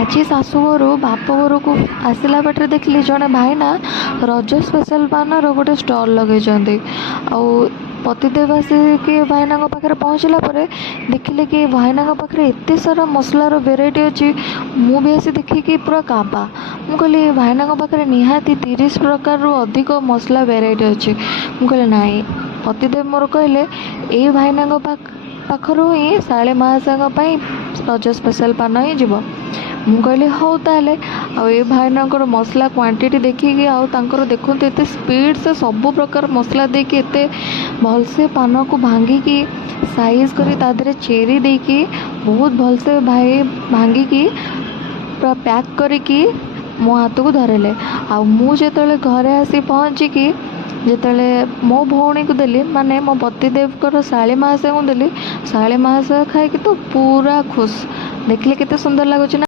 आज शाशुघर बाप घर को आसला बाटे देखली जड़े भाईना रज स्पेशल पान गोटे स्टल लगे पतिदेव आसिक भाईना पाखे पहुँचला देखिले कि भाईना पाखे एत सारा मसलार भेराइटी अच्छी। मुझे आसी देखिकी पूरा काबा मुझे कहली भाईना पाखे निहाती 30 प्रकार अधिक मसला भेराइटी अच्छी। मुझे कहली नाई पतिदेव मोर कहले ये भाईना पाखर ही शाले महासाई रज स्पेशल पान ही जीव। मुझे कहली हाँ ताले ये भाईना मसला क्वांटिटी देखिकी आउर देखते एत स्पीड से सब प्रकार मसला देके एत भलसे पान को भांगिकी साइज करी तादरे चेरी देकी बहुत भलसे भाई भांगिकी पूरा पैक करिकी मो हाथ को धरले। मुझे घरे आसी पहुँचिकी जिते मो भौणी को देली माने मो पतिदेव शाली महाशय को देली शाली महाशय खाई तो पूरा खुश। देखिले केते सुंदर लगुच ना।